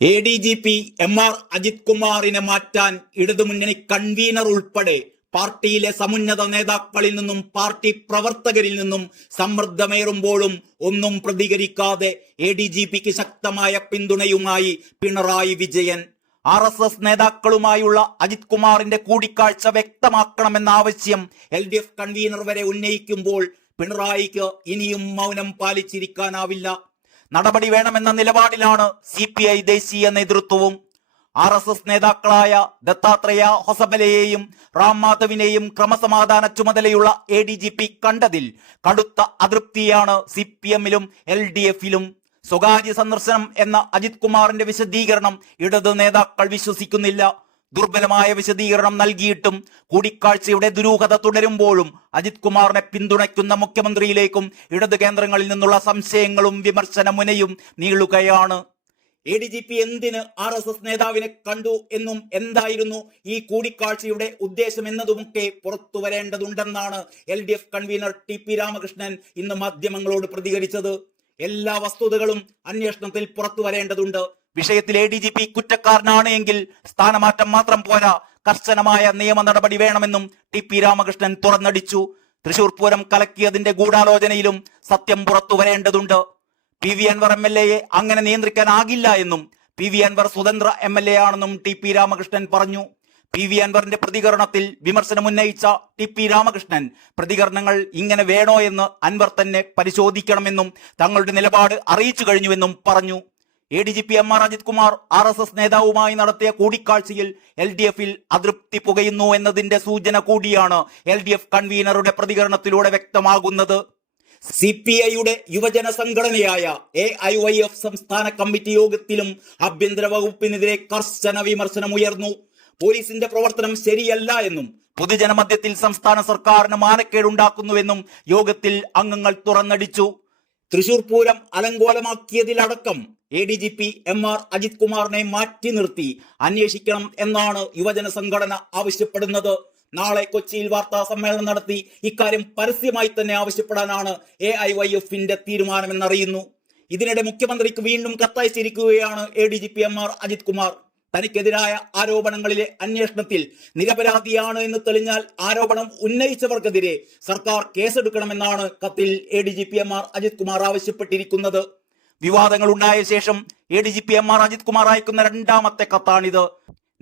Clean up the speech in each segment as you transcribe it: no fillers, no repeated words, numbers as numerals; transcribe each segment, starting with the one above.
ADGP MR Ajith കുമാറിനെ മാറ്റാൻ ഇടതുമുന്നണി കൺവീനർ ഉൾപ്പെടെ പാർട്ടിയിലെ സമുന്നത നേതാക്കളിൽ നിന്നും പാർട്ടി പ്രവർത്തകരിൽ നിന്നും സമ്മർദ്ദമേറുമ്പോഴും ഒന്നും പ്രതികരിക്കാതെ ADGPക്ക് ശക്തമായ പിന്തുണയുമായി പിണറായി വിജയൻ. RSS നേതാക്കളുമായുള്ള അജിത് കുമാറിന്റെ കൂടിക്കാഴ്ച വ്യക്തമാക്കണമെന്ന ആവശ്യം LDF കൺവീനർ വരെ ഉന്നയിക്കുമ്പോൾ പിണറായിക്ക് ഇനിയും മൗനം പാലിച്ചിരിക്കാനാവില്ല. നടപടി വേണമെന്ന നിലപാടിലാണ് CPI ദേശീയ നേതൃത്വവും. RSS നേതാക്കളായ ദത്താത്രേയ ഹൊസബലയെയും റാം മാധവിനെയും ക്രമസമാധാന ചുമതലയുള്ള ADGP കണ്ടതിൽ കടുത്ത അതൃപ്തിയാണ് CPM-ലും LDF-ലും. സ്വകാര്യ സന്ദർശനം എന്ന അജിത് കുമാറിന്റെ വിശദീകരണം ഇടത് നേതാക്കൾ വിശ്വസിക്കുന്നില്ല. ദുർബലമായ വിശദീകരണം നൽകിയിട്ടും കൂടിക്കാഴ്ചയുടെ ദുരൂഹത തുടരുമ്പോഴും അജിത് കുമാറിനെ പിന്തുണയ്ക്കുന്ന മുഖ്യമന്ത്രിയിലേക്കും ഇടത് കേന്ദ്രങ്ങളിൽ നിന്നുള്ള സംശയങ്ങളും വിമർശന മുനയും നീളുകയാണ്. ADGP എന്തിന് RSS നേതാവിനെ കണ്ടു എന്നും എന്തായിരുന്നു ഈ കൂടിക്കാഴ്ചയുടെ ഉദ്ദേശം എന്നതുമൊക്കെ പുറത്തു വരേണ്ടതുണ്ടെന്നാണ് LDF കൺവീനർ TP രാമകൃഷ്ണൻ ഇന്ന് മാധ്യമങ്ങളോട് പ്രതികരിച്ചത്. എല്ലാ വസ്തുതകളും അന്വേഷണത്തിൽ പുറത്തു വരേണ്ടതുണ്ട്. വിഷയത്തിൽ ADGP കുറ്റക്കാരനാണ് എങ്കിൽ സ്ഥാനമാറ്റം മാത്രം പോരാ, കർശനമായ നിയമ നടപടി വേണമെന്നും TP രാമകൃഷ്ണൻ തുറന്നടിച്ചു. തൃശൂർ പൂരം കലക്കിയതിന്റെ ഗൂഢാലോചനയിലും സത്യം പുറത്തു വരേണ്ടതുണ്ട്. PV അൻവർ MLA അങ്ങനെ നിയന്ത്രിക്കാനാകില്ല എന്നും PV അൻവർ സ്വതന്ത്ര MLA ആണെന്നും TP രാമകൃഷ്ണൻ പറഞ്ഞു. PV അൻവറിന്റെ പ്രതികരണത്തിൽ വിമർശനം ഉന്നയിച്ച TP രാമകൃഷ്ണൻ പ്രതികരണങ്ങൾ ഇങ്ങനെ വേണോ എന്ന് അൻവർ തന്നെ പരിശോധിക്കണമെന്നും തങ്ങളുടെ നിലപാട് അറിയിച്ചു കഴിഞ്ഞുവെന്നും പറഞ്ഞു. ADGP MR Ajith Kumar RSS നേതാവുമായി നടത്തിയ കൂടിക്കാഴ്ചയിൽ LDF-ൽ അതൃപ്തി പുകയുന്നു എന്നതിന്റെ സൂചന കൂടിയാണ് LDF കൺവീനറുടെ പ്രതികരണത്തിലൂടെ വ്യക്തമാകുന്നത്. CPI-യുടെ യുവജന സംഘടനയായ AIYF സംസ്ഥാന കമ്മിറ്റി യോഗത്തിലും ആഭ്യന്തര വകുപ്പിനെതിരെ കർശന വിമർശനം ഉയർന്നു. പോലീസിന്റെ പ്രവർത്തനം ശരിയല്ല എന്നും പൊതുജനമധ്യത്തിൽ സംസ്ഥാന സർക്കാരിന് മാനക്കേടുണ്ടാക്കുന്നുവെന്നും യോഗത്തിൽ അംഗങ്ങൾ തുറന്നടിച്ചു. തൃശൂർ പൂരം അലങ്കോലമാക്കിയതിലടക്കം ADGP MR അജിത് കുമാറിനെ മാറ്റി നിർത്തി അന്വേഷിക്കണം എന്നാണ് യുവജന സംഘടന ആവശ്യപ്പെടുന്നത്. നാളെ കൊച്ചിയിൽ വാർത്താ സമ്മേളനം നടത്തി ഇക്കാര്യം പരസ്യമായി തന്നെ ആവശ്യപ്പെടാനാണ് AIYF-ന്റെ തീരുമാനമെന്നറിയുന്നു. ഇതിനിടെ മുഖ്യമന്ത്രിക്ക് വീണ്ടും കത്തയച്ചിരിക്കുകയാണ് ADGP MR അജിത് കുമാർ. തനിക്കെതിരായ ആരോപണങ്ങളിലെ അന്വേഷണത്തിൽ നിരപരാധിയാണ് എന്ന് തെളിഞ്ഞാൽ ആരോപണം ഉന്നയിച്ചവർക്കെതിരെ സർക്കാർ കേസെടുക്കണമെന്നാണ് കത്തിൽ ADGP MR അജിത് കുമാർ ആവശ്യപ്പെട്ടിരിക്കുന്നത്. വിവാദങ്ങൾ ഉണ്ടായ ശേഷം ADGP MR അജിത് കുമാർ അയക്കുന്ന രണ്ടാമത്തെ കത്താണിത്.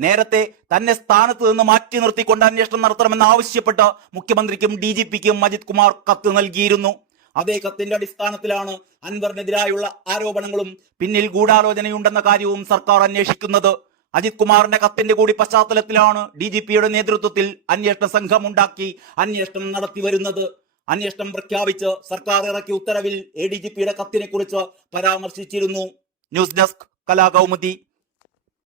നേരത്തെ തന്നെ സ്ഥാനത്ത് നിന്ന് മാറ്റി നിർത്തിക്കൊണ്ട് അന്വേഷണം നടത്തണമെന്ന് ആവശ്യപ്പെട്ട് മുഖ്യമന്ത്രിക്കും DGP-ക്കും അജിത് കുമാർ കത്ത് നൽകിയിരുന്നു. അതേ കത്തിന്റെ അടിസ്ഥാനത്തിലാണ് അൻവറിനെതിരായുള്ള ആരോപണങ്ങളും പിന്നിൽ ഗൂഢാലോചനയുണ്ടെന്ന കാര്യവും സർക്കാർ അന്വേഷിക്കുന്നത്. അജിത് കുമാറിന്റെ കത്തിന്റെ കൂടി പശ്ചാത്തലത്തിലാണ് DGP-യുടെ നേതൃത്വത്തിൽ അന്വേഷണ സംഘം ഉണ്ടാക്കി അന്വേഷണം നടത്തി വരുന്നത്. അന്വേഷണം പ്രഖ്യാപിച്ച് സർക്കാർ ഇറക്കിയ ഉത്തരവിൽ ADGP-യുടെ കത്തിനെ കുറിച്ച് പരാമർശിച്ചിരുന്നു. News desk Kalakaumudi.